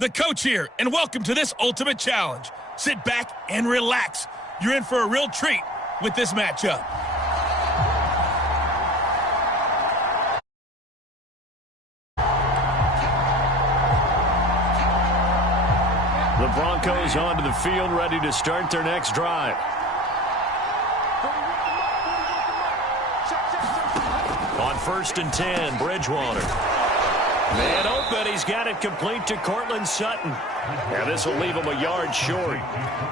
The coach here, and welcome to this ultimate challenge. Sit back and relax. You're in for a real treat with this matchup. The Broncos onto the field, ready to start their next drive. On 1st and 10, Bridgewater. Man open, he's got it complete to Cortland Sutton. Now this will leave him a yard short.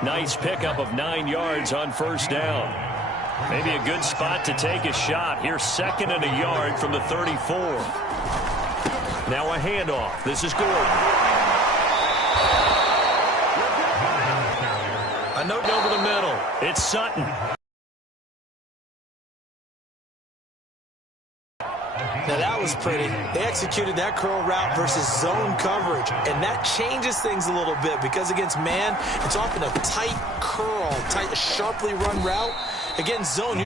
Nice pickup of 9 yards on 1st down. Maybe a good spot to take a shot. Here's 2nd and a yard from the 34. Now a handoff. This is Gordon. A note over the middle. It's Sutton. Now that was pretty. They executed that curl route versus zone coverage, and that changes things a little bit because against man, it's often a tight curl, tight, sharply run route. Against zone,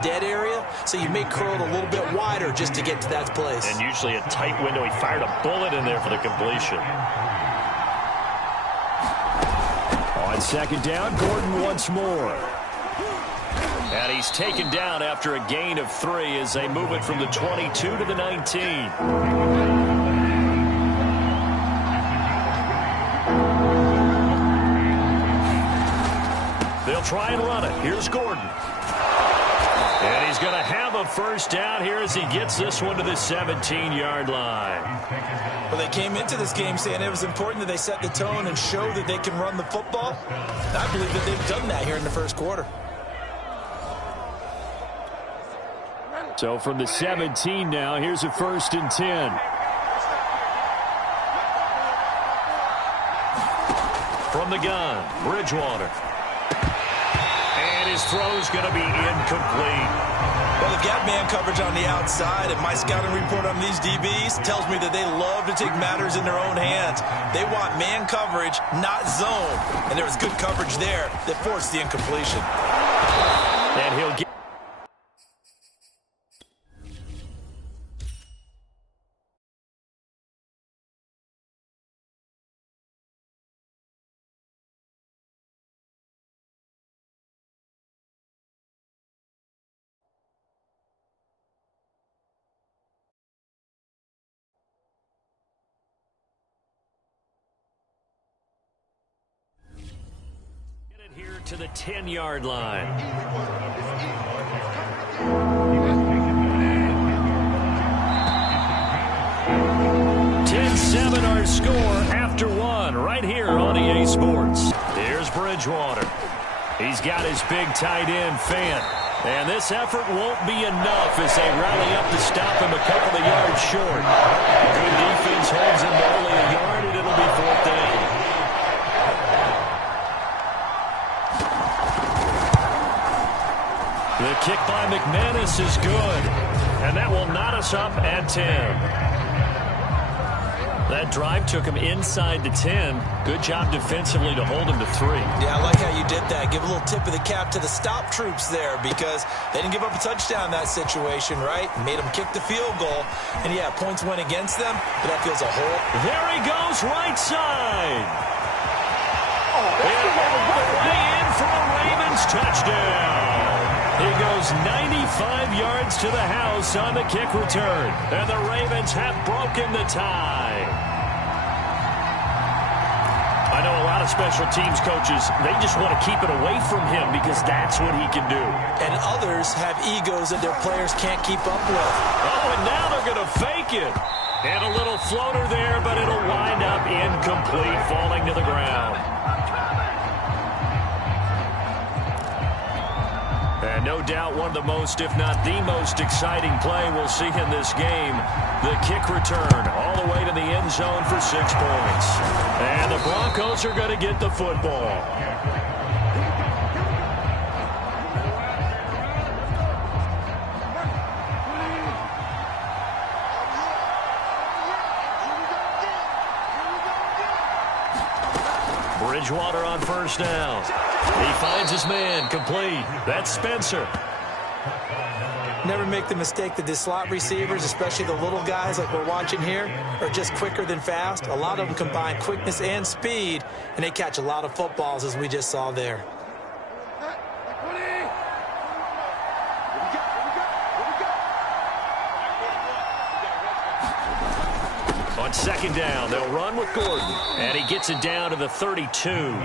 dead area, so you may curl it a little bit wider just to get to that place. And usually a tight window. He fired a bullet in there for the completion. On 2nd down, Gordon once more. And he's taken down after a gain of 3 as they move it from the 22 to the 19. They'll try and run it. Here's Gordon. And he's going to have a 1st down here as he gets this one to the 17-yard line. Well, they came into this game saying it was important that they set the tone and show that they can run the football. And I believe that they've done that here in the 1st quarter. So from the 17 now, here's a 1st and 10. From the gun, Bridgewater. And his throw's going to be incomplete. Well, they've got man coverage on the outside, and my scouting report on these DBs tells me that they love to take matters in their own hands. They want man coverage, not zone. And there was good coverage there that forced the incompletion. And he'll get... here to the 10-yard line. 10-7 our score after 1 right here on EA Sports. Here's Bridgewater. He's got his big tight end, Fant. And this effort won't be enough as they rally up to stop him a couple of yards short. Good defense holds him to only a yard, and it'll be 4th down. The kick by McManus is good, and that will knot us up at 10. That drive took him inside the 10. Good job defensively to hold him to 3. Yeah, I like how you did that. Give a little tip of the cap to the stop troops there because they didn't give up a touchdown in that situation, right? Made them kick the field goal. And, yeah, points went against them, but that feels a whole. There he goes, right side. And all the way in for a Ravens touchdown. He goes 95 yards to the house on the kick return. And the Ravens have broken the tie. I know a lot of special teams coaches, they just want to keep it away from him because that's what he can do. And others have egos that their players can't keep up with. Oh, and now they're going to fake it. And a little floater there, but it'll wind up incomplete, falling to the ground. And no doubt one of the most, if not the most exciting play we'll see in this game. The kick return all the way to the end zone for 6 points. And the Broncos are going to get the football. Bridgewater on 1st down. He finds his man, complete. That's Spencer. Never make the mistake that the slot receivers, especially the little guys like we're watching here, are just quicker than fast. A lot of them combine quickness and speed, and they catch a lot of footballs, as we just saw there. On second down, they'll run with Gordon, and he gets it down to the 32.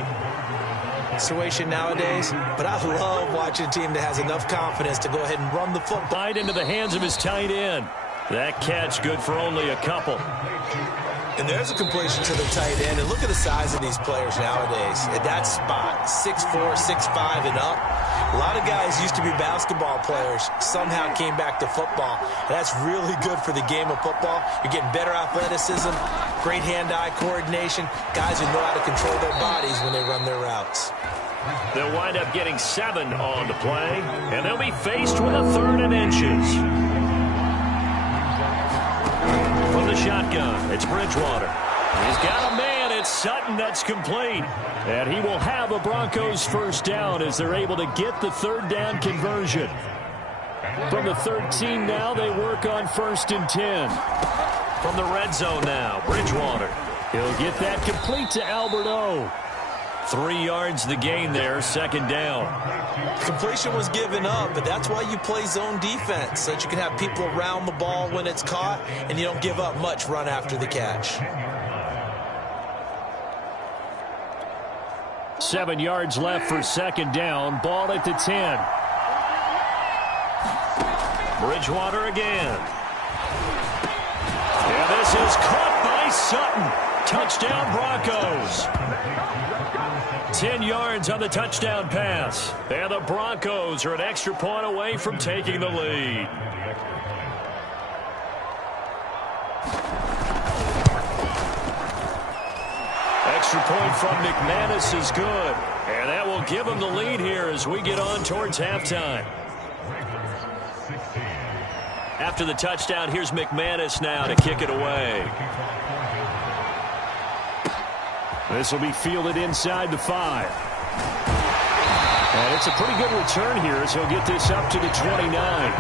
Situation nowadays, but I love watching a team that has enough confidence to go ahead and run the football. Right into the hands of his tight end. That catch good for only a couple. And there's a completion to the tight end. And look at the size of these players nowadays. At that spot, 6'4", 6'5", and up. A lot of guys used to be basketball players, somehow came back to football. And that's really good for the game of football. You're getting better athleticism, great hand-eye coordination, guys who know how to control their bodies when they run their routes. They'll wind up getting 7 on the play, and they'll be faced with a 3rd and inches. From the shotgun, it's Bridgewater. He's got a man. It's Sutton. That's complete. And he will have a Broncos first down as they're able to get the 3rd down conversion. From the 13 now, they work on 1st and 10. From the red zone now, Bridgewater. He'll get that complete to Albert O. 3 yards the gain there, 2nd down. Completion was given up, but that's why you play zone defense, so that you can have people around the ball when it's caught, and you don't give up much run after the catch. 7 yards left for 2nd down. Ball at the 10. Bridgewater again. And this is caught by Sutton. Touchdown Broncos. 10 yards on the touchdown pass. And the Broncos are an extra point away from taking the lead. Extra point from McManus is good. And that will give them the lead here as we get on towards halftime. After the touchdown, here's McManus now to kick it away. This will be fielded inside the 5. And it's a pretty good return here as he'll get this up to the 29.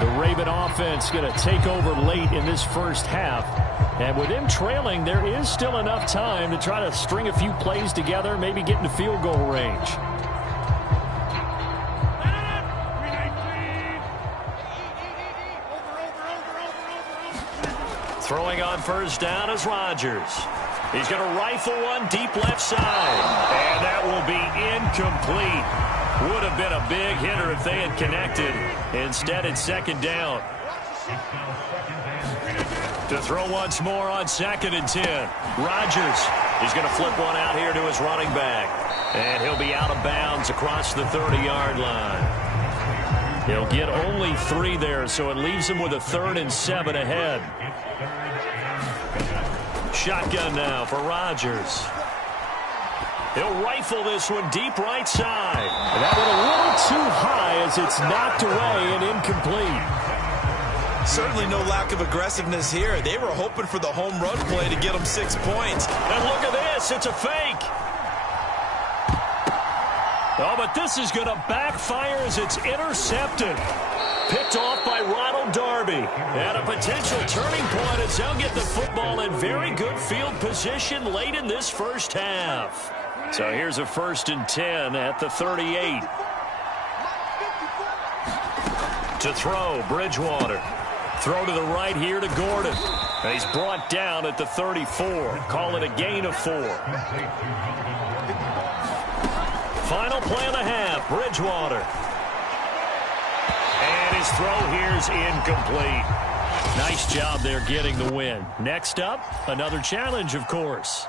The Raven offense going to take over late in this first half. And with them trailing, there is still enough time to try to string a few plays together, maybe get into field goal range. Throwing on 1st down is Rodgers. He's going to rifle one deep left side. And that will be incomplete. Would have been a big hitter if they had connected. Instead, it's 2nd down. To throw once more on 2nd and 10. Rodgers. He's going to flip one out here to his running back. And he'll be out of bounds across the 30-yard line. He'll get only 3 there, so it leaves him with a 3rd and 7 ahead. Shotgun now for Rodgers. He'll rifle this one deep right side. And that went a little too high as it's knocked away and incomplete. Certainly no lack of aggressiveness here. They were hoping for the home run play to get them 6 points. And look at this. It's a fake. Oh, but this is going to backfire as it's intercepted. Picked off by Ronald Darby. And a potential turning point as they'll get the football in very good field position late in this first half. So here's a 1st and 10 at the 38. To throw, Bridgewater. Throw to the right here to Gordon. And he's brought down at the 34. Call it a gain of 4. Final play of the half, Bridgewater. And his throw here's incomplete. Nice job there getting the win. Next up, another challenge, of course.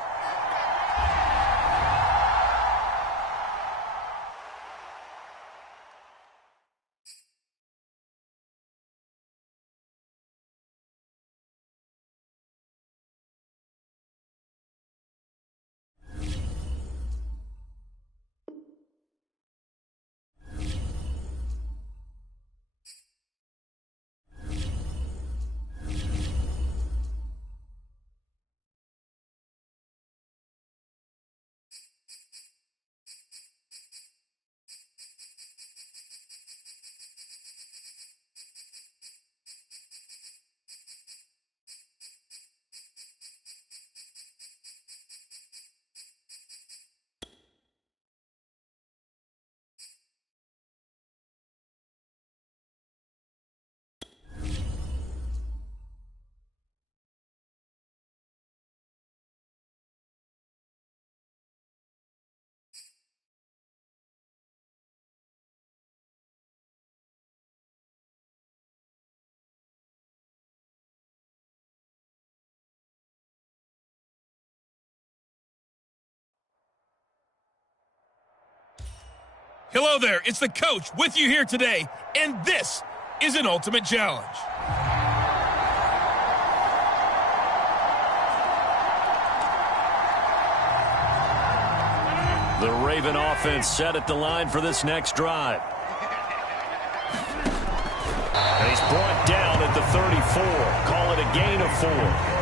Hello there, it's the coach with you here today, and this is an Ultimate Challenge. The Raven offense set at the line for this next drive. And he's brought down at the 34. Call it a gain of 4.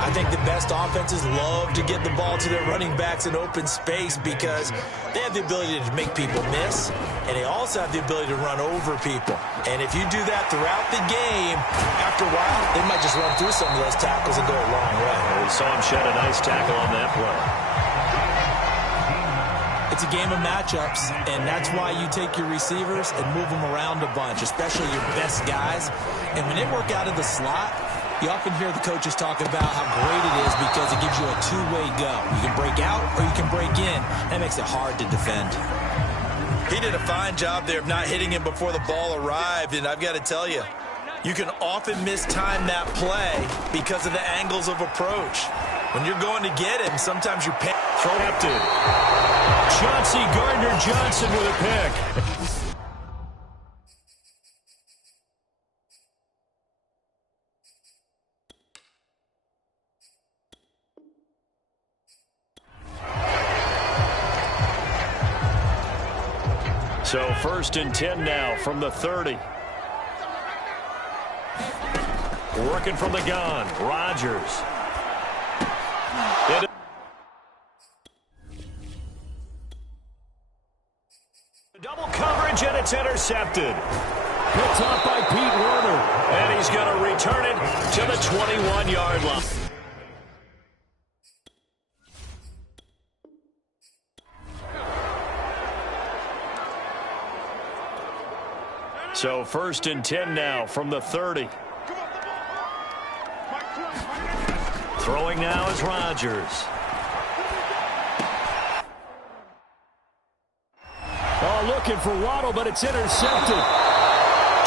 I think the best offenses love to get the ball to their running backs in open space because they have the ability to make people miss, and they also have the ability to run over people. And if you do that throughout the game, after a while, they might just run through some of those tackles and go a long way. We saw him shed a nice tackle on that play. It's a game of matchups, and that's why you take your receivers and move them around a bunch, especially your best guys. And when they work out of the slot, you often hear the coaches talk about how great it is because it gives you a two-way go. You can break out or you can break in. That makes it hard to defend. He did a fine job there of not hitting him before the ball arrived, and I've got to tell you, you can often mistime that play because of the angles of approach. When you're going to get him, sometimes you're paying. Captain Chauncey Gardner-Johnson with a pick. So 1st and 10 now from the 30. Working from the gun, Rodgers. Double coverage, and it's intercepted. Picked off by Pete Werner. And he's going to return it to the 21-yard line. So 1st and 10 now from the 30. Throwing now is Rodgers. Oh, looking for Waddle, but it's intercepted.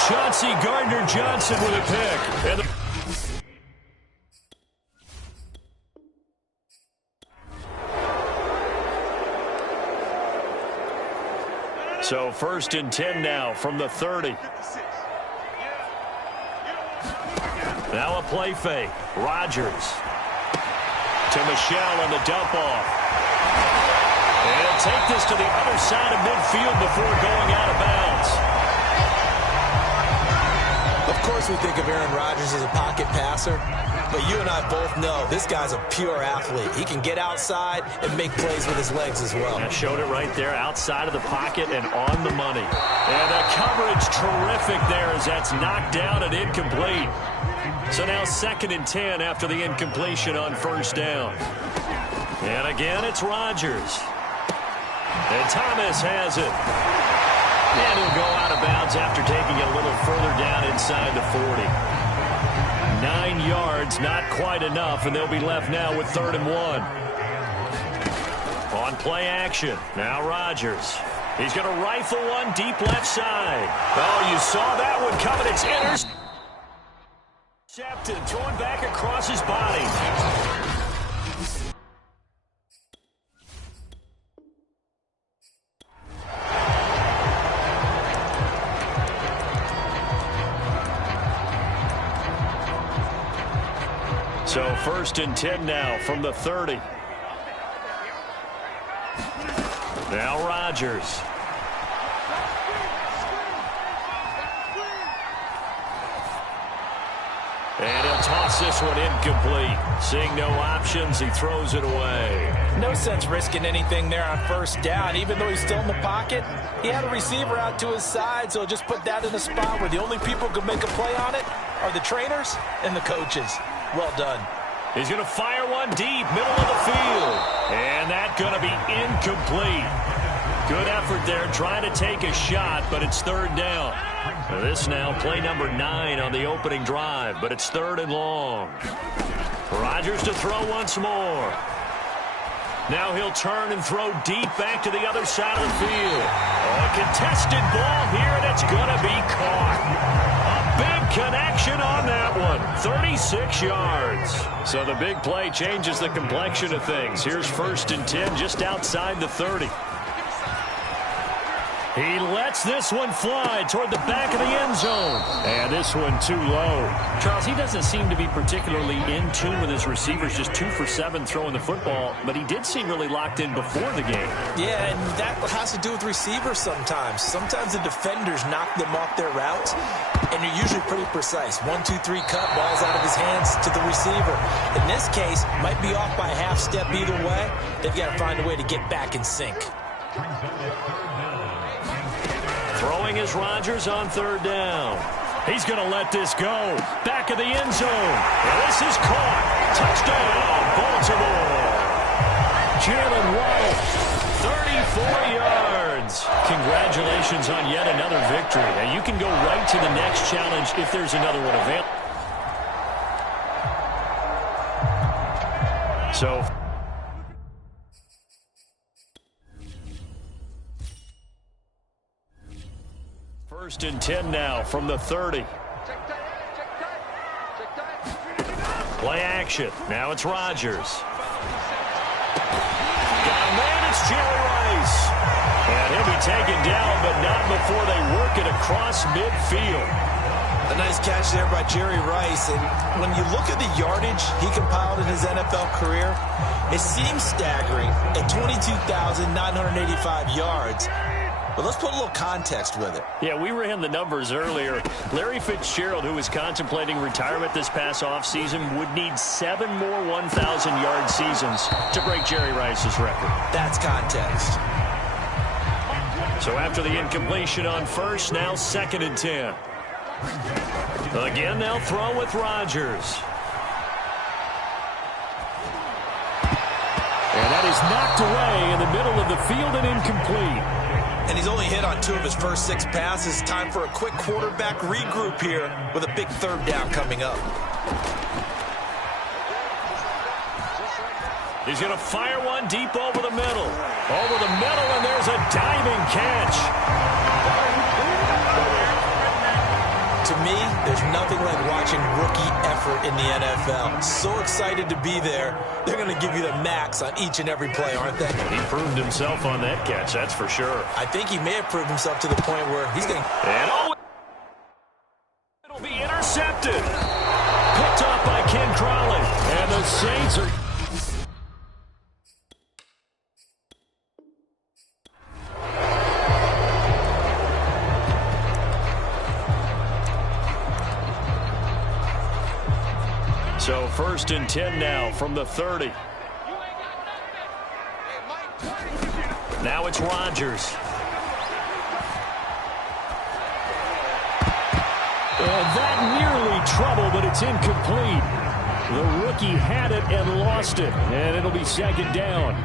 Chauncey Gardner-Johnson with a pick. And so 1st and 10 now from the 30. Now a play fake. Rodgers to Michelle on the dump off. And he'll take this to the other side of midfield before going out of bounds. Of course we think of Aaron Rodgers as a pocket passer, but you and I both know this guy's a pure athlete. He can get outside and make plays with his legs as well. I showed it right there, outside of the pocket and on the money. And the coverage terrific there as that's knocked down and incomplete. So now 2nd and 10 after the incompletion on 1st down. And again, it's Rodgers. And Thomas has it. And he'll go out of bounds after taking it a little further down inside the 40. 9 yards, not quite enough, and they'll be left now with 3rd and 1. On play action, now Rodgers. He's going to rifle one deep left side. Oh, you saw that one coming. It's intercepted, thrown back across his body. So 1st and 10 now from the 30. Now Rodgers. And he'll toss this one incomplete. Seeing no options, he throws it away. No sense risking anything there on 1st down. Even though he's still in the pocket, he had a receiver out to his side, so just put that in a spot where the only people who can make a play on it are the trainers and the coaches. Well done. He's going to fire one deep, middle of the field. And that's going to be incomplete. Good effort there, trying to take a shot, but it's 3rd down. This now play number 9 on the opening drive, but it's 3rd and long. Rodgers to throw once more. Now he'll turn and throw deep back to the other side of the field. A contested ball here, and it's going to be caught. Big connection on that one. 36 yards. So the big play changes the complexion of things. Here's 1st and 10 just outside the 30. He lets this one fly toward the back of the end zone. And this one too low. Charles, he doesn't seem to be particularly in tune with his receivers, just 2 for 7 throwing the football, but he did seem really locked in before the game. Yeah, and that has to do with receivers sometimes. Sometimes the defenders knock them off their routes, and you're usually pretty precise. 1, 2, 3 cut, ball's out of his hands to the receiver. In this case, might be off by a half step either way. They've got to find a way to get back in sync. Throwing is Rodgers on 3rd down. He's going to let this go. Back of the end zone. And this is caught. Touchdown, Baltimore. Jalen Waddle, 34 yards. Congratulations on yet another victory. Now you can go right to the next challenge if there's another one available. So 1st and 10 now from the 30. Play action. Now it's Rodgers. Got a man, it's Jerry Rice. And he'll be taken down, but not before they work it across midfield. A nice catch there by Jerry Rice. And when you look at the yardage he compiled in his NFL career, it seems staggering at 22,985 yards. But let's put a little context with it. Yeah, we ran the numbers earlier. Larry Fitzgerald, who was contemplating retirement this past offseason, would need 7 more 1,000-yard seasons to break Jerry Rice's record. That's context. So after the incompletion on 1st, now 2nd and 10. Again, they'll throw with Rodgers. And that is knocked away in the middle of the field and incomplete. And he's only hit on 2 of his first 6 passes. Time for a quick quarterback regroup here with a big 3rd down coming up. He's going to fire one deep over the middle. Over the middle, and there's a diving catch. To me, there's nothing like watching rookie effort in the NFL. So excited to be there. They're going to give you the max on each and every play, aren't they? He proved himself on that catch, that's for sure. I think he may have proved himself to the point where he's going to... And it'll be intercepted. Picked off by Ken Crowley. And the Saints are... So 1st and 10 now from the 30. Now it's Rodgers. And that nearly trouble, but it's incomplete. The rookie had it and lost it, and it'll be 2nd down.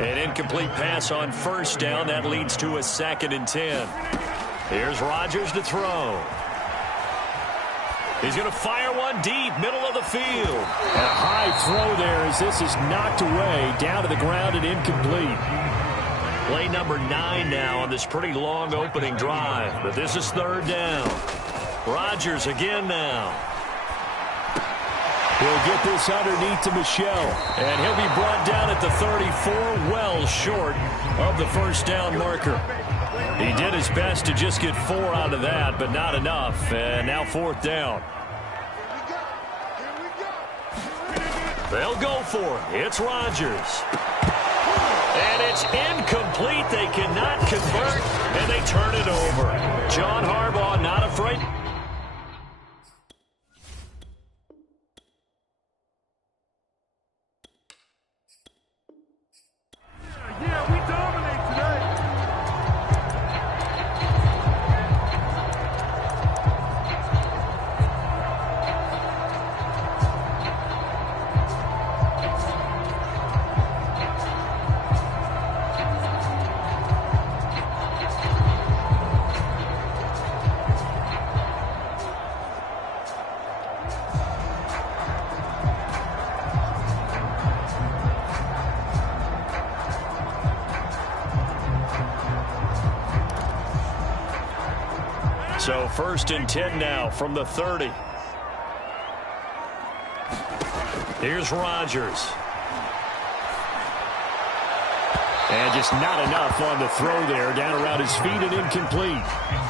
An incomplete pass on 1st down. That leads to a 2nd and 10. Here's Rodgers to throw. He's going to fire one deep, middle of the field. And a high throw there as this is knocked away, down to the ground and incomplete. Play number 9 now on this pretty long opening drive. But this is 3rd down. Rodgers again now. He'll get this underneath to Michel. And he'll be brought down at the 34, well short of the 1st down marker. He did his best to just get 4 out of that, but not enough. And now 4th down. They'll go for it. It's Rodgers. And it's incomplete. They cannot convert, and they turn it over. John Harbaugh not afraid. Yeah, we dominate today. So 1st and 10 now from the 30. Here's Rodgers. And just not enough on the throw there. Down around his feet and incomplete.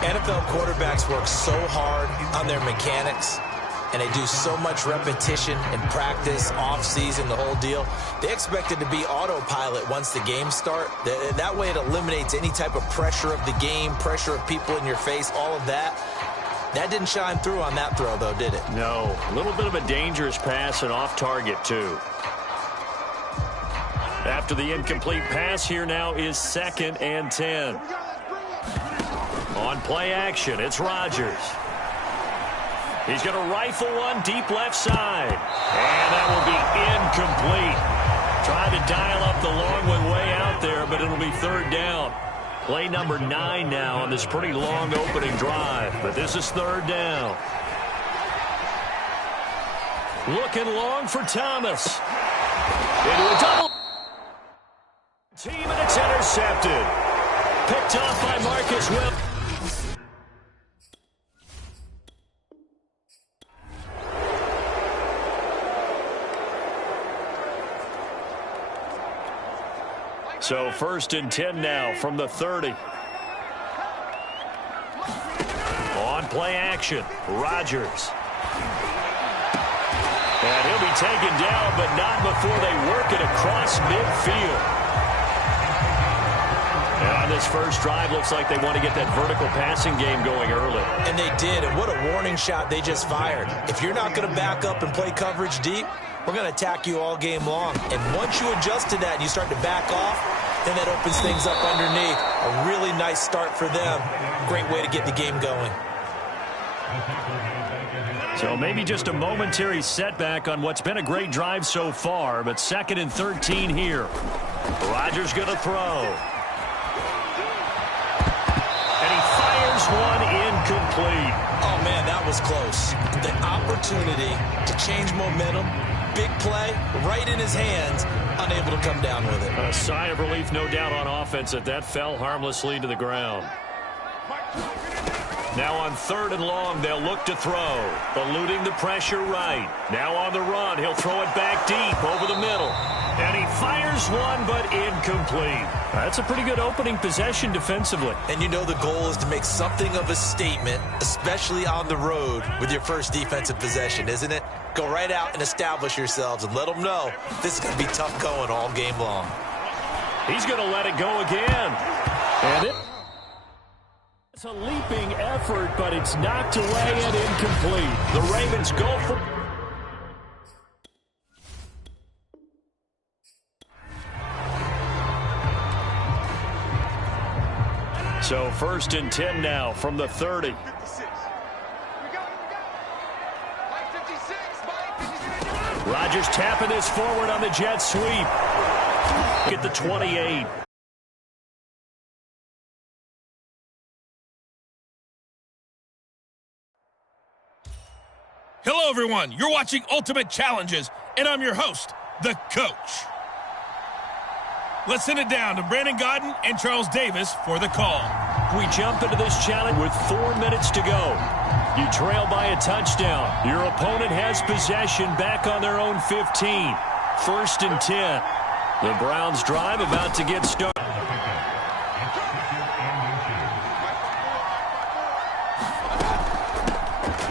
NFL quarterbacks work so hard on their mechanics, and they do so much repetition in practice, off-season, the whole deal. They expect it to be autopilot once the games start. That way it eliminates any type of pressure of the game, pressure of people in your face, all of that. That didn't shine through on that throw, though, did it? No. A little bit of a dangerous pass and off target, too. After the incomplete pass, here now is 2nd and 10. On play action, it's Rodgers. He's going to rifle one deep left side. And that will be incomplete. Trying to dial up the long one way out there, but it'll be 3rd down. Play number 9 now on this pretty long opening drive, but this is 3rd down. Looking long for Thomas. Into a double team, and it's intercepted. Picked off by Marcus Will. So 1st and 10 now from the 30. On play action, Rodgers. And he'll be taken down, but not before they work it across midfield. And on this first drive, looks like they want to get that vertical passing game going early. And they did, and what a warning shot they just fired. If you're not going to back up and play coverage deep, we're going to attack you all game long. And once you adjust to that and you start to back off, then that opens things up underneath. A really nice start for them. Great way to get the game going. So maybe just a momentary setback on what's been a great drive so far, but 2nd and 13 here. Rodgers going to throw. And he fires one incomplete. Oh, man, that was close. The opportunity to change momentum, big play, right in his hands, unable to come down with it. A sigh of relief, no doubt, on offense that fell harmlessly to the ground. Now on 3rd and long, they'll look to throw. Eluding the pressure right. Now on the run, he'll throw it back deep over the middle. And he fires one, but incomplete. That's a pretty good opening possession defensively. And you know the goal is to make something of a statement, especially on the road with your first defensive possession, isn't it? Go right out and establish yourselves and let them know this is going to be tough going all game long. He's going to let it go again. And it's a leaping effort, but it's knocked away and incomplete. The Ravens go for... So 1st and 10 now from the 30. Rodgers tapping this forward on the jet sweep. At the 28. Hello, everyone. You're watching Ultimate Challenges, and I'm your host, the Coach. Let's send it down to Brandon Godden and Charles Davis for the call. We jump into this challenge with 4 minutes to go. You trail by a touchdown. Your opponent has possession back on their own 15. 1st and 10. The Browns drive about to get started.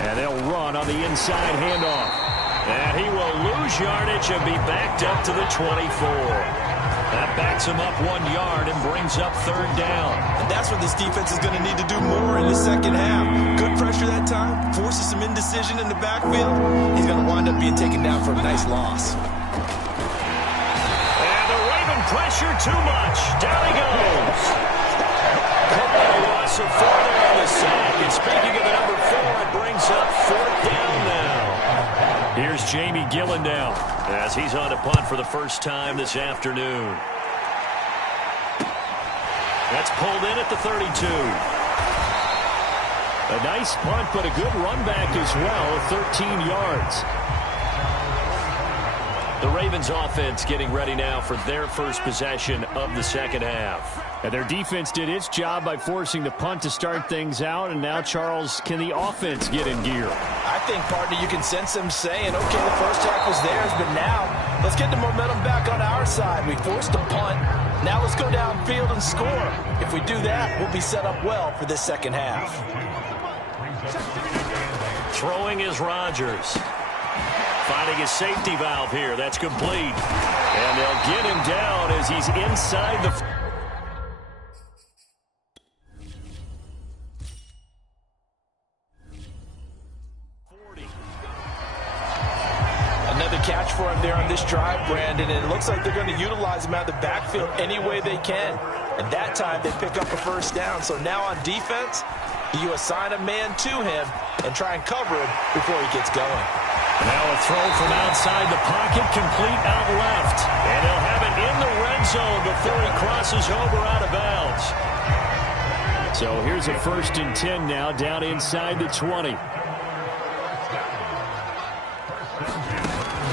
And they'll run on the inside handoff. And he will lose yardage and be backed up to the 24. That backs him up 1 yard and brings up 3rd down. And that's what this defense is going to need to do more in the second half. Good pressure that time, forces some indecision in the backfield. He's going to wind up being taken down for a nice loss. And the Raven pressure too much. Down he goes. A loss of 4 there on the sack. And speaking of the number 4, it brings up 4th down now. Here's Jamie Gillen now as he's on a punt for the first time this afternoon. That's pulled in at the 32. A nice punt, but a good run back as well, 13 yards. The Ravens offense getting ready now for their first possession of the second half. And their defense did its job by forcing the punt to start things out. And now, Charles, can the offense get in gear? I think, partner, you can sense them saying, okay, the first half was theirs, but now Let's get the momentum back on our side. We forced a punt. Now let's go downfield and score. If we do that, we'll be set up well for this second half. Throwing is Rodgers. Finding a safety valve here. That's complete. And they'll get him down as he's inside the... Another catch for him there on this drive, Brandon, and it looks like they're going to utilize him out of the backfield any way they can. And that time they pick up a first down. So now on defense, you assign a man to him and try and cover him before he gets going. Now a throw from outside the pocket, complete out left. And they'll have it in the red zone before he crosses over out of bounds. So here's a 1st and 10 now, down inside the 20.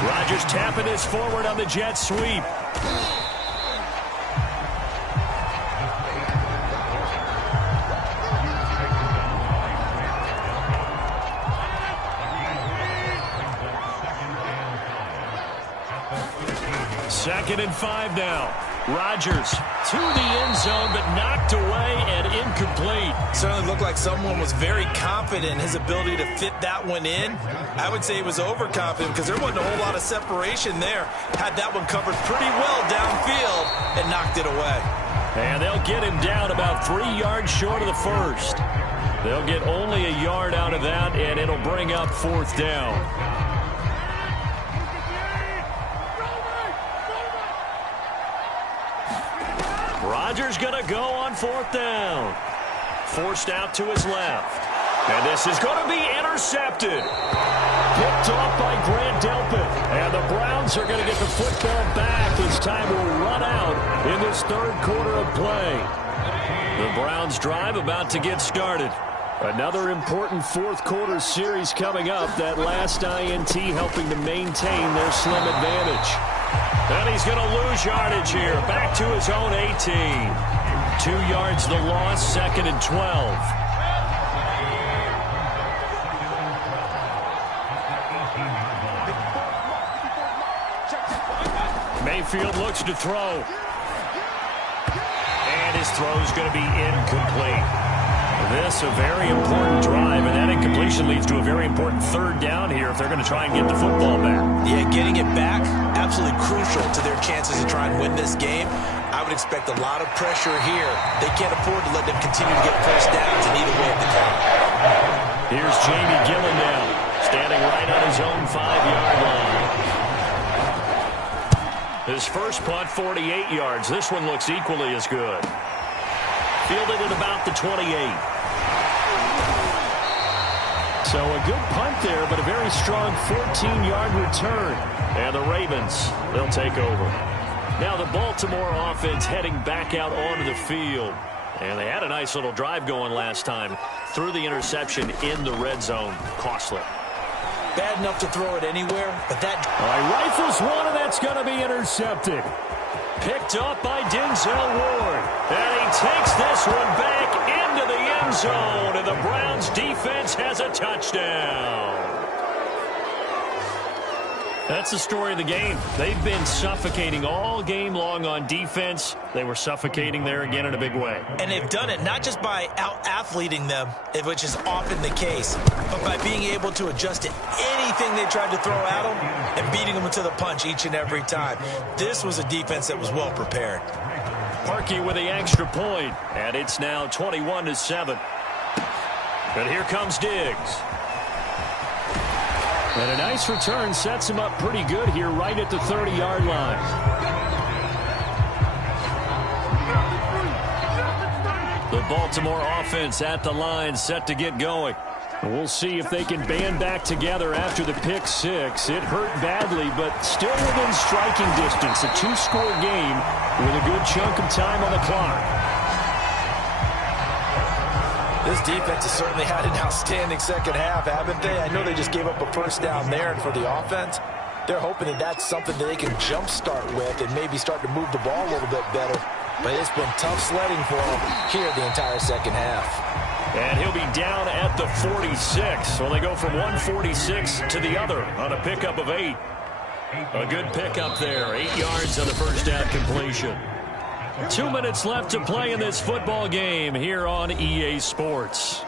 Rodgers tapping this forward on the jet sweep. Second and 5 now. Rodgers to the end zone, but knocked away and incomplete. Certainly looked like someone was very confident in his ability to fit that one in. I would say he was overconfident because there wasn't a whole lot of separation there. Had that one covered pretty well downfield and knocked it away. And they'll get him down about 3 yards short of the first. They'll get only a yard out of that, and it'll bring up 4th down. Rodgers going to go on 4th down. Forced out to his left. And this is going to be intercepted. Picked off by Grant Delpit. And the Browns are going to get the football back as time will run out in this 3rd quarter of play. The Browns drive about to get started. Another important 4th quarter series coming up. That last INT helping to maintain their slim advantage. And he's going to lose yardage here. Back to his own 18. 2 yards the loss, 2nd and 12. Mayfield looks to throw. And his throw is going to be incomplete. This a very important drive, and that incompletion leads to a very important 3rd down here if they're going to try and get the football back. Yeah, getting it back, absolutely crucial to their chances to try and win this game. I would expect a lot of pressure here. They can't afford to let them continue to get first downs and eat away at the clock. Here's Jamie Gillen now, standing right on his own 5-yard line. His first punt, 48 yards. This one looks equally as good. Fielded at about the 28. So a good punt there, but a very strong 14-yard return. And the Ravens, they'll take over. Now the Baltimore offense heading back out onto the field. And they had a nice little drive going last time. Threw the interception in the red zone. Costly. Bad enough to throw it anywhere, but that... All right, rifles one, and that's going to be intercepted. Picked up by Denzel Ward. And he takes this one back into the end zone. And the Browns defense has a touchdown. That's the story of the game. They've been suffocating all game long on defense. They were suffocating there again in a big way. And they've done it not just by out-athleting them, which is often the case, but by being able to adjust to anything they tried to throw at them and beating them to the punch each and every time. This was a defense that was well prepared. Parkey with the extra point, and it's now 21-7. And here comes Diggs. And a nice return sets him up pretty good here right at the 30-yard line. The Baltimore offense at the line set to get going. We'll see if they can band back together after the pick six. It hurt badly, but still within striking distance. A 2-score game with a good chunk of time on the clock. This defense has certainly had an outstanding second half, haven't they? I know they just gave up a first down there, and for the offense, they're hoping that that's something that they can jumpstart with and maybe start to move the ball a little bit better. But it's been tough sledding for them here the entire second half. And he'll be down at the 46. So they go from 146 to the other on a pickup of 8. A good pickup there. 8 yards on the first down completion. 2 minutes left to play in this football game here on EA Sports.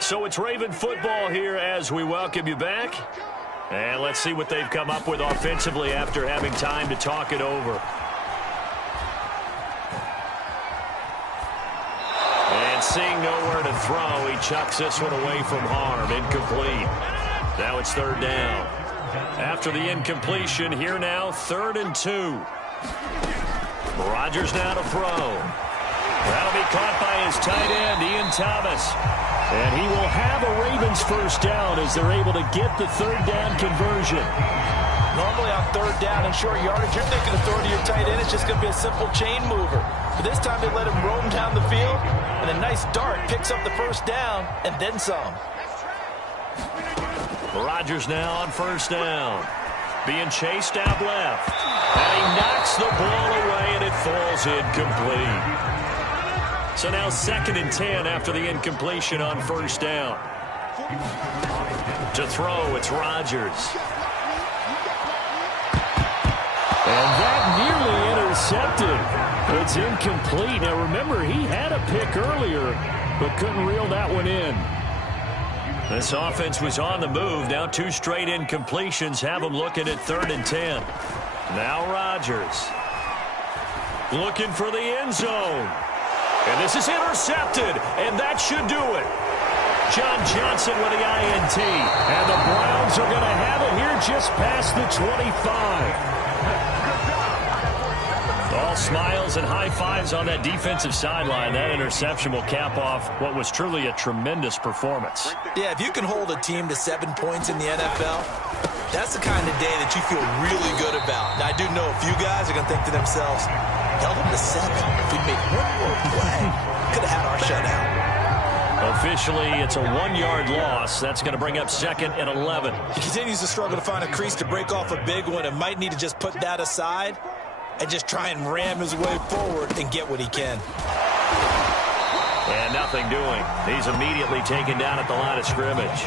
So it's Raven football here as we welcome you back. And let's see what they've come up with offensively after having time to talk it over. And seeing nowhere to throw, he chucks this one away from harm. Incomplete. Now it's third down. After the incompletion, here now, 3rd and 2. Rodgers now to throw. That'll be caught by his tight end, Ian Thomas. And he will have a Ravens first down as they're able to get the third down conversion. Normally on third down and short yardage, you're thinking of throwing to your tight end. It's just going to be a simple chain mover. But this time they let him roam down the field, and a nice dart picks up the first down and then some. Rodgers now on first down. Being chased out left. And he knocks the ball away, and it falls incomplete. So now 2nd and 10 after the incompletion on first down. To throw, it's Rodgers. And that nearly intercepted. It's incomplete. Now remember, he had a pick earlier, but couldn't reel that one in. This offense was on the move. Now 2 straight incompletions have them looking at 3rd and 10. Now Rodgers looking for the end zone. And this is intercepted, and that should do it. John Johnson with the INT. And the Browns are going to have it here just past the 25. All smiles and high fives on that defensive sideline. That interception will cap off what was truly a tremendous performance. Yeah, if you can hold a team to 7 points in the NFL, that's the kind of day that you feel really good about. Now, I do know a few guys are going to think to themselves, held them to 7. If we made one more play, could have had our shutout. Officially, it's a 1-yard loss. That's going to bring up 2nd and 11. He continues to struggle to find a crease to break off a big one and might need to just put that aside and just try and ram his way forward and get what he can. And nothing doing. He's immediately taken down at the line of scrimmage.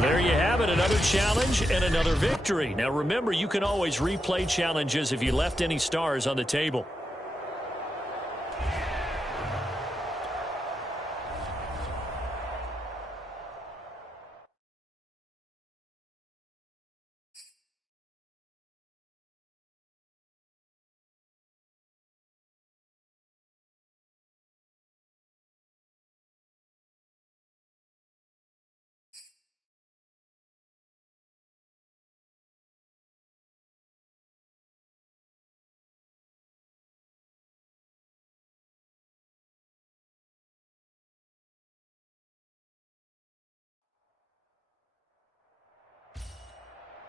There you have it, another challenge and another victory. Now remember, you can always replay challenges if you left any stars on the table.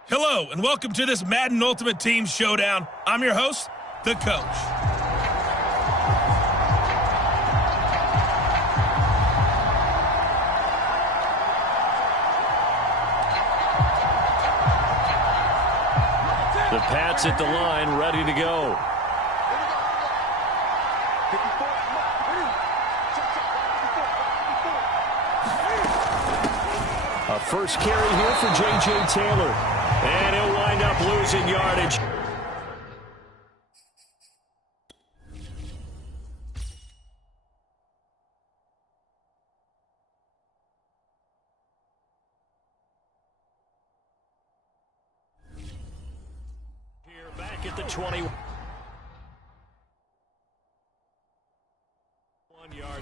Hello, and welcome to this Madden Ultimate Team Showdown. I'm your host, the Coach. The Pats at the line, ready to go. A first carry here for J.J. Taylor. And he'll wind up losing yardage. Here back at the 21-yard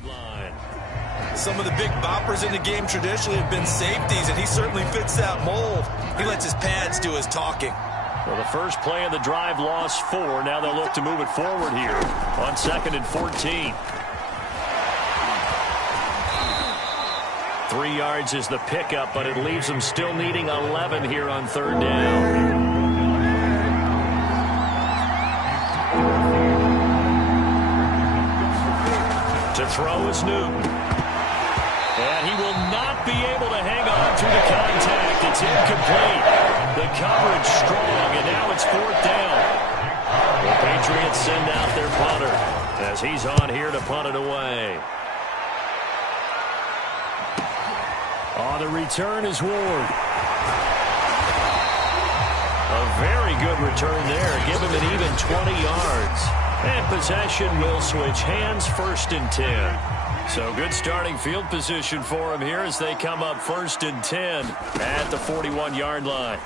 line. Some of the big boppers in the game traditionally have been safeties, and he certainly fits that mold. He lets his pads do his talking. Well, the first play of the drive lost 4. Now they'll look to move it forward here on 2nd and 14. 3 yards is the pickup, but it leaves them still needing 11 here on 3rd down. To throw is Newton. And he will not be able to hang on through the contact. It's incomplete. The coverage strong, and now it's 4th down. The Patriots send out their punter. as he's on here to punt it away. On the return is Ward. A very good return there. Give him an even 20 yards. And possession will switch hands, 1st and 10. So good starting field position for him here as they come up 1st and 10 at the 41-yard line.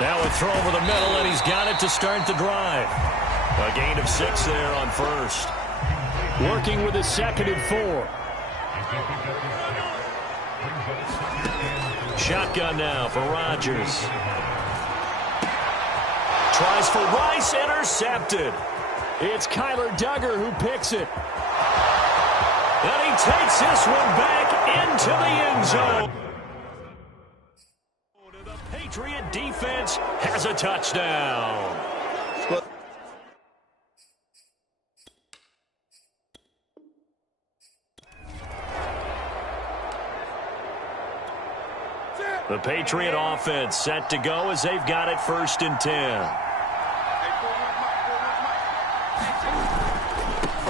Now a throw over the middle, and he's got it to start the drive. A gain of 6 there on 1st. Working with a 2nd and 4. Shotgun now for Rodgers. Tries for Rice, intercepted. It's Kyler Duggar who picks it. And he takes this one back into the end zone. The Patriot defense has a touchdown. The Patriot offense set to go as they've got it 1st and 10.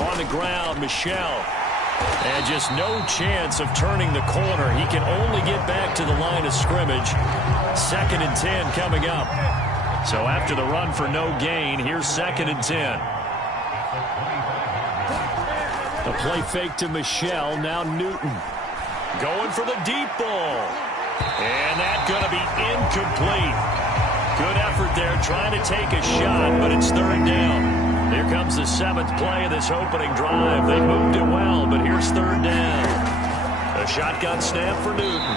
On the ground, Michel. And just no chance of turning the corner. He can only get back to the line of scrimmage. 2nd and 10 coming up. So after the run for no gain, here's 2nd and 10. A play fake to Michel. Now Newton. Going for the deep ball. And that's going to be incomplete. Good effort there trying to take a shot, but it's 3rd down. Here comes the 7th play of this opening drive. They moved it well, but here's 3rd down. A shotgun snap for Newton.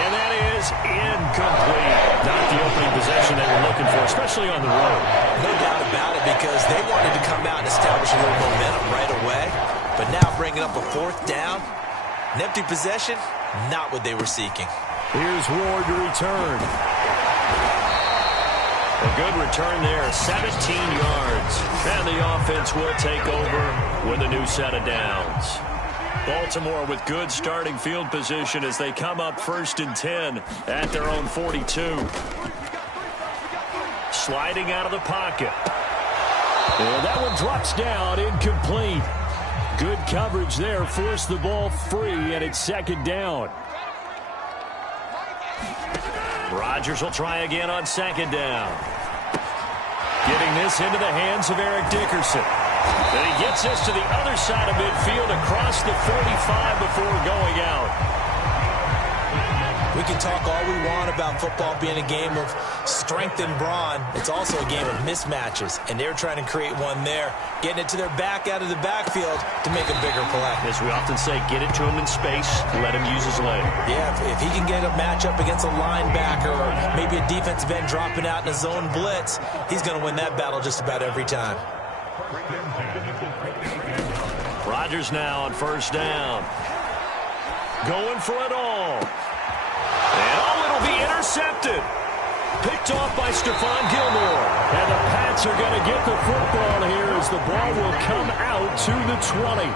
And that is incomplete. Not the opening possession they were looking for, especially on the road. No doubt about it, because they wanted to come out and establish a little momentum right away. But now bringing up a 4th down, an empty possession, not what they were seeking. Here's Ward to return. A good return there, 17 yards. And the offense will take over with a new set of downs. Baltimore with good starting field position as they come up 1st and 10 at their own 42. Sliding out of the pocket. And that one drops down, incomplete. Good coverage there, forced the ball free, and it's 2nd down. Rodgers will try again on 2nd down. Getting this into the hands of Eric Dickerson. Then he gets this to the other side of midfield across the 45 before going out. We can talk all we want about football being a game of strength and brawn. It's also a game of mismatches, and they're trying to create one there, getting it to their back out of the backfield to make a bigger play. As we often say, get it to him in space, let him use his leg. Yeah, if he can get a matchup against a linebacker or maybe a defensive end dropping out in a zone blitz, he's going to win that battle just about every time. Rodgers now on 1st down. Going for it all. And it'll be intercepted. Picked off by Stephon Gilmore. And the Pats are going to get the football here as the ball will come out to the 20.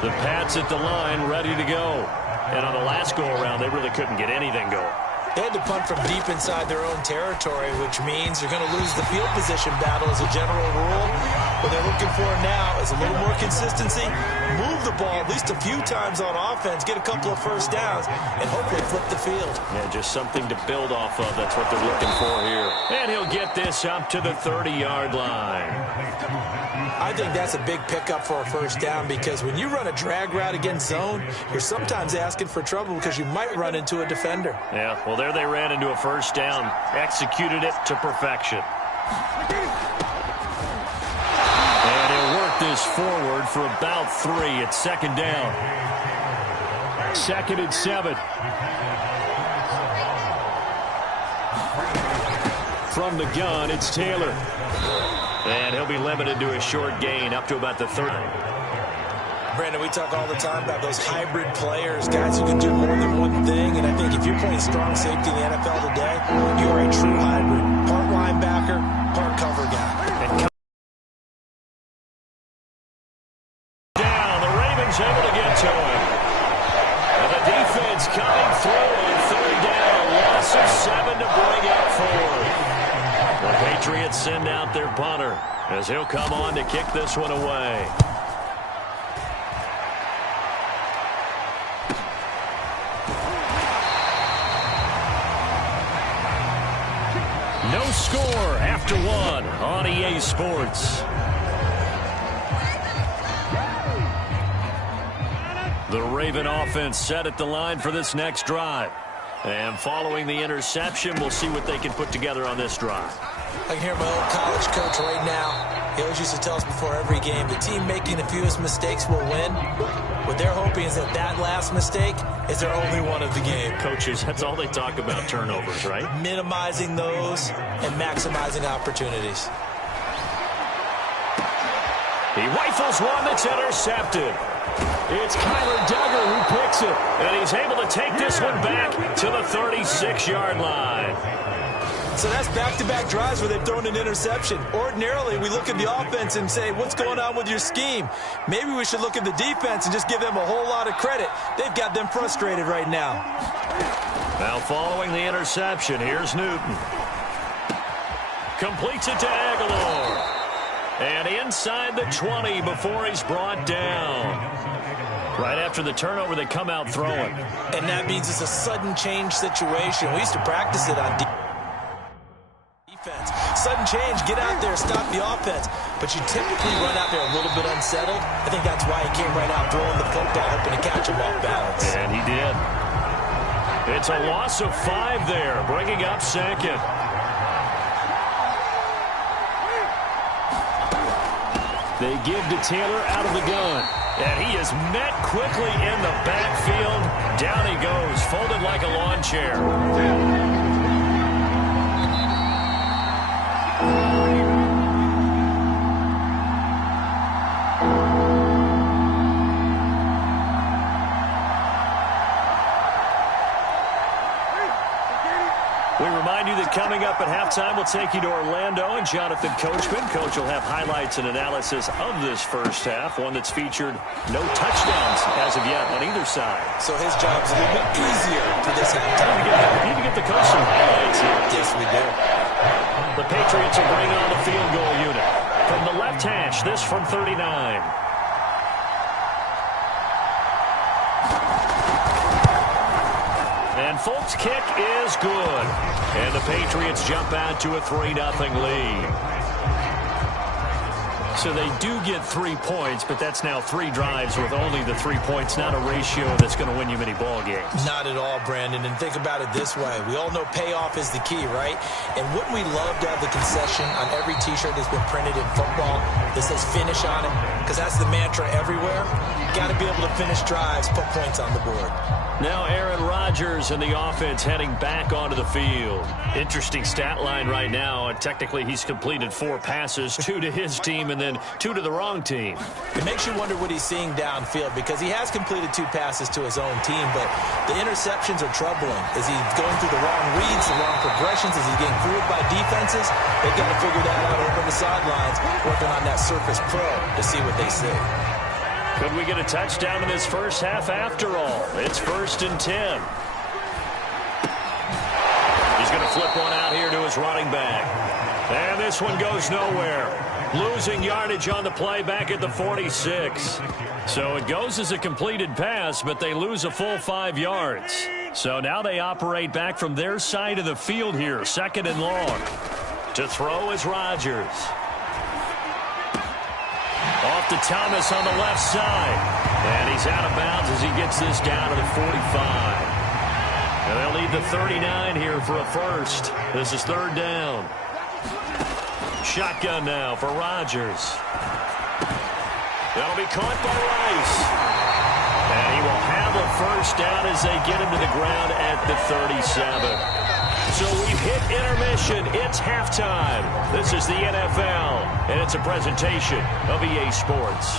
The Pats at the line ready to go. And on the last go-around, they really couldn't get anything going. They had to punt from deep inside their own territory, which means they're going to lose the field position battle as a general rule. What they're looking for now is a little more consistency, move the ball at least a few times on offense, get a couple of 1st downs, and hopefully flip the field. Yeah, just something to build off of. That's what they're looking for here. And he'll get this up to the 30-yard line. I think that's a big pickup for a 1st down, because when you run a drag route against zone, you're sometimes asking for trouble because you might run into a defender. Yeah, well, there they ran into a 1st down, executed it to perfection. And he'll work this forward for about 3. It's 2nd down. 2nd and 7. From the gun, it's Taylor. And he'll be limited to a short gain up to about the 30. Brandon, we talk all the time about those hybrid players, guys who can do more than one thing. And I think if you're playing strong safety in the NFL today, you are a true hybrid. Part linebacker, part cover guy. And down, the Ravens able to get to him. And the defense coming through on 3rd down. Loss of 7 to bring up 4. The Patriots send out their punter as he'll come on to kick this one away. No score after one on EA Sports. The Raven offense set at the line for this next drive. And following the interception, we'll see what they can put together on this drive. I can hear my old college coach right now. He always used to tell us before every game, the team making the fewest mistakes will win. What they're hoping is that last mistake is their only one of the game. Coaches, that's all they talk about, turnovers, right? Minimizing those and maximizing opportunities. He rifles one that's intercepted. It's Kyler Duggar who picks it, and he's able to take this one back to the 36-yard line. So that's back-to-back drives where they've thrown an interception. Ordinarily, we look at the offense and say, what's going on with your scheme? Maybe we should look at the defense and just give them a whole lot of credit. They've got them frustrated right now. Now following the interception, here's Newton. Completes it to Aguilar. And inside the 20 before he's brought down. Right after the turnover, they come out throwing. And that means it's a sudden change situation. We used to practice it on defense. Sudden change, get out there, stop the offense. But you typically run out there a little bit unsettled. I think that's why he came right out throwing the football, hoping to catch him off balance. And he did. It's a loss of 5 there, bringing up second. They give to Taylor out of the gun. And he is met quickly in the backfield. Down he goes, folded like a lawn chair. We remind you that coming up at halftime, we'll take you to Orlando and Jonathan Coachman. Coach will have highlights and analysis of this first half, one that's featured no touchdowns as of yet on either side. So his job's a little bit easier for this halftime. We need to get the coach some highlights here. Yes, we do. The Patriots will bring on the field goal unit. From the left hash, this from 39. And Folk's kick is good. And the Patriots jump out to a 3-0 lead. So they do get 3 points, but that's now 3 drives with only the 3 points, not a ratio that's going to win you many ball games. Not at all, Brandon. And think about it this way. We all know payoff is the key, right? And wouldn't we love to have the concession on every T-shirt that's been printed in football that says finish on it? Because that's the mantra everywhere. Got to be able to finish drives, put points on the board. Now Aaron Rodgers and the offense heading back onto the field. Interesting stat line right now. Technically, he's completed 4 passes, 2 to his team and then 2 to the wrong team. It makes you wonder what he's seeing downfield because he has completed 2 passes to his own team, but the interceptions are troubling. Is he going through the wrong reads, the wrong progressions? Is he getting fooled by defenses? They've got to figure that out over the sidelines, working on that Surface Pro to see what they see. Could we get a touchdown in this first half after all? It's 1st and 10. He's going to flip one out here to his running back. And this one goes nowhere. Losing yardage on the play back at the 46. So it goes as a completed pass, but they lose a full 5 yards. So now they operate back from their side of the field here, 2nd and long. To throw is Rodgers. Off to Thomas on the left side. And he's out of bounds as he gets this down to the 45. And they'll need the 39 here for a first. This is 3rd down. Shotgun now for Rodgers. That'll be caught by Rice. And he will have a first down as they get him to the ground at the 37. So we've hit intermission. It's halftime. This is the NFL, and it's a presentation of EA Sports.